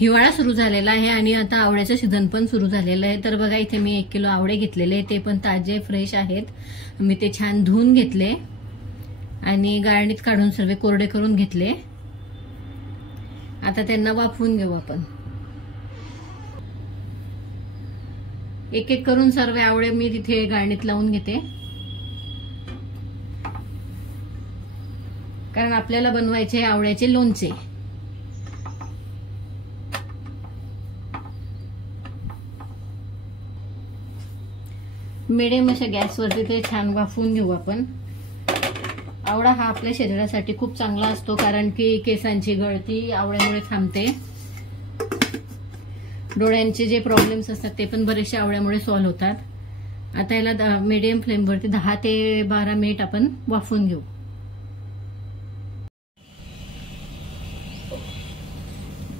हिवाळा सुरू झालेला आहे आणि आता आवळ्याचं सीझन पण सुरू झालेलं आहे। तर बघा इथे मी 1 किलो आवळे घेतलेले, ते पण ताजे फ्रेश आहेत। मी ते छान धुवून घेतले आणि गाळणीत काढून सर्व कोरडे करून घेतले। आता त्यांना वाफवून घेऊ आपण। एक एक करून सर्व आवळे मी तिथे गाळणीत लावून घेते, कारण आपल्याला बनवायचे आवळ्याचे लोणचे। मिडियम अशा गॅसवरती ते छान वाफवून घेऊ आपण। आवळा हा आपल्या शरीरासाठी खूप चांगला असतो, कारण की केसांची गळती आवळ्यामुळे थांबते। डोळ्यांचे जे प्रॉब्लेम्स असतात ते पण बरेचसे आवळ्यामुळे सॉल्व्ह होतात। आता याला मिडियम फ्लेमवरती 10 ते 12 मिनिट आपण वाफवून घेऊ।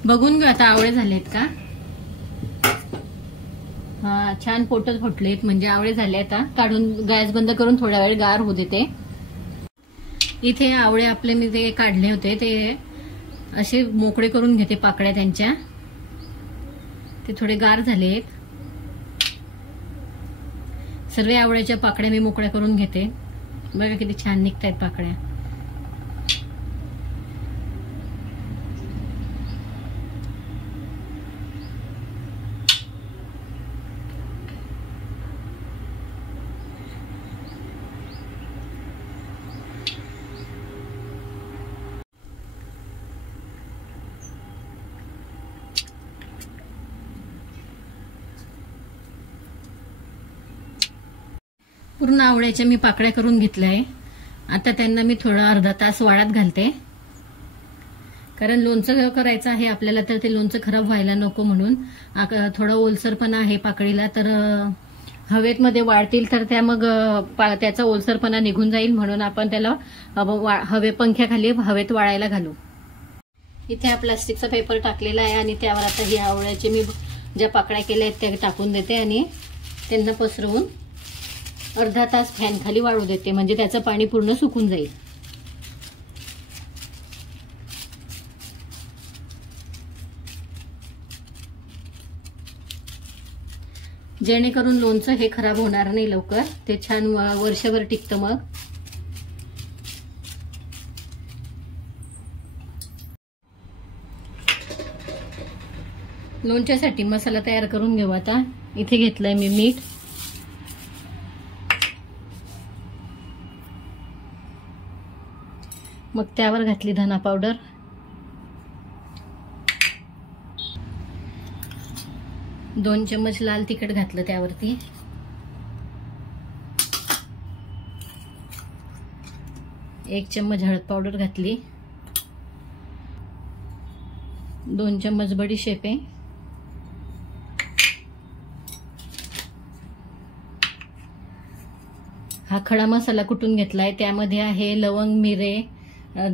बघून घेऊ आता आवळे झालेत का। हा छान पोटच फुटलेत, म्हणजे आवळे झाले। आता काढून गॅस बंद करून थोडा वेळ गार होऊ देते। इथे आवळे आपले मी ते काढले होते, ते असे मोकळे करून घेते पाकळ्या त्यांच्या, ते थोडे गार झालेत। सर्व आवळ्याच्या पाकळ्या मी मोकळ्या करून घेते। बघा किती छान निघतायत पाकळ्या। पूर्ण आवळ्याच्या मी पाकळ्या करून घेतल्या आहे। आता त्यांना मी थोडा अर्धा तास वाळत घालते, कारण लोणचं करायचं आहे आपल्याला, तर ते लोणचं खराब व्हायला नको म्हणून। थोडा ओलसरपणा आहे पाकळीला, तर हवेत मध्ये वाळतील तर त्या मग त्याचा ओलसरपणा निघून जाईल, म्हणून आपण त्याला पंख्याखाली हवेत वाळायला घालू। इथे हा प्लास्टिकचा पेपर टाकलेला आहे आणि त्यावर आता ही आवळ्याचे मी ज्या पाकळ्या केल्या आहेत त्या टाकून देते आणि त्यांना पसरवून अर्धा तास फॅन खाली वाळू देते, म्हणजे त्याचं पाणी पूर्ण सुकून जाईल। जेणेकरून लोणचं हे खराब होणार नाही लवकर, ते छान वर्षभर टिकतं। मग लोणच्यासाठी मसाला तयार करून घेऊ। आता इथे घेतलंय मी मीठ, मग त्यावर घातली धना पावडर, दोन चम्मच लाल तिखट घातलं त्यावरती, 1 चम्मच हळद पावडर घातली, 2 चम्मच बडीशेप आहे, हा खडा मसाला कुटून घेतलाय, त्यामध्ये आहे लवंग, मिरे,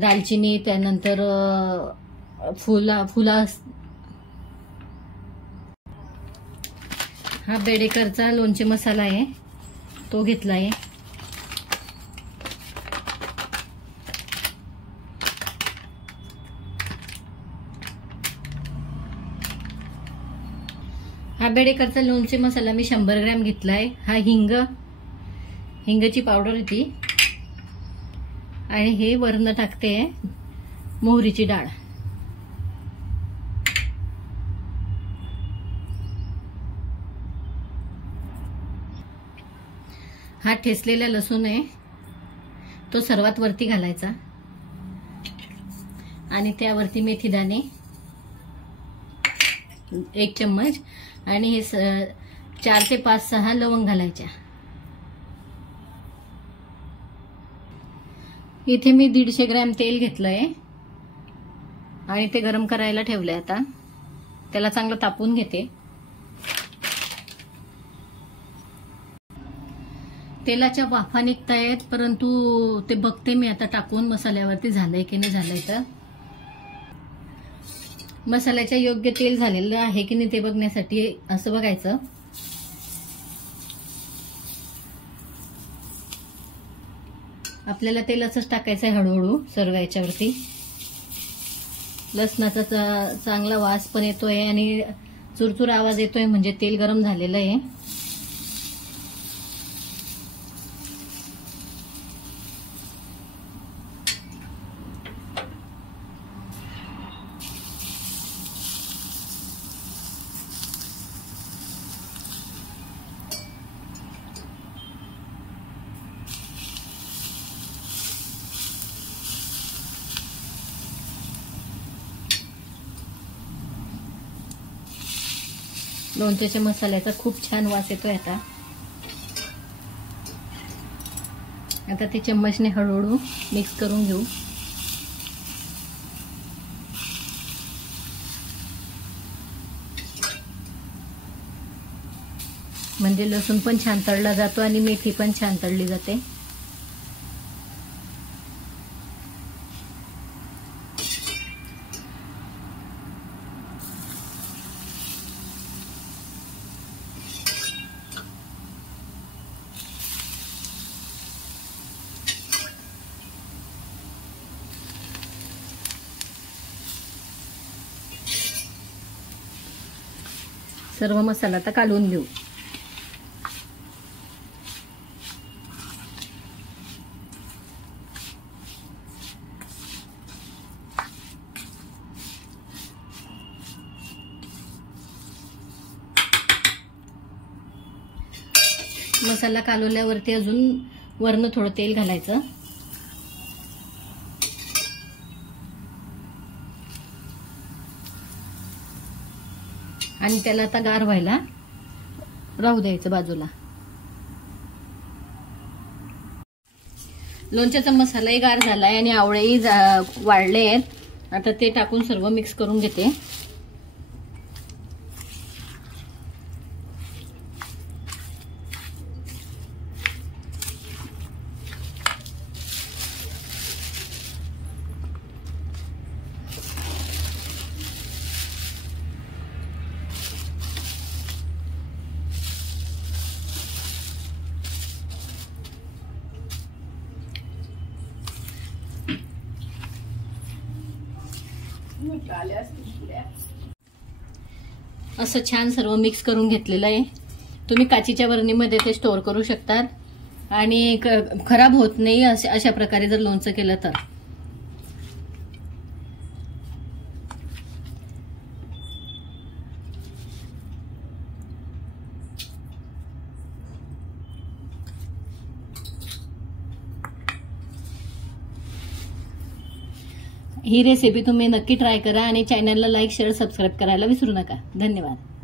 दालचिनी, त्यानंतर फुला, हा बेडेकरचा लोणचे मसाला आहे तो घेतलाय। हा बेडेकरचा लोणचे मसाला मी 100 ग्रॅम घेतलाय। हा हिंगाची पावडर होती आणि हे वरण टाकते मोहरीची डाळ। हा ठेचलेला लसूण आहे, तो सर्वात वरती घालायचा आणि त्यावरती मेथी दाणे 1 चम्मच आणि हे 4 ते 5-6 लवंग घालायच्या। इथे मी 150 ग्रॅम तेल घेतलंय आणि ते गरम करायला ठेवलंय। आता त्याला चांगलं तापवून घेते। तेलाच्या वाफा निघतायत, परंतु ते बघते मी आता टाकून मसाल्यावरती झालंय की नाही झालंय। तर मसाल्याच्या योग्य तेल झालेलं आहे की नाही ते बघण्यासाठी असं बघायचं। आपल्याला तेलाचंच टाकायचं आहे हळूहळू सर्व याच्यावरती। लसणाचा चांगला वास पण येतोय आणि चुरचुर आवाज येतोय, म्हणजे तेल गरम झालेलं आहे. लोणच्याच्या मसाल्याचा खूप छान वास येतोय. आता ते चम्मचने हळूहळू मिक्स करून घेऊ. म्हणजे लसूण पण छान तळला जातो आणि मेथी पण छान तळली जाते. सर्व मसाला आता काढून घेऊ. मसाला कालवल्यावरती अजून वरनं थोडं तेल घालायचं आणि त्याला आता गार व्हायला राहू द्यायचं बाजूला. लोणच्याचा मसालाही गार झालाय आणि आवळेही वाळले आहेत. आता ते टाकून सर्व मिक्स करून घेते. असं छान सर्व मिक्स करून घेतलेलं आहे. तुम्ही काचीच्या बरणीमध्ये ते स्टोअर करू शकतात आणि खराब होत नाही अशा प्रकारे जर लोणचं केलं तर. ही रेसिपी तुम्ही नक्की ट्राय करा आणि चॅनलला लाईक शेअर सबस्क्राईब करायला विसरू नका. धन्यवाद.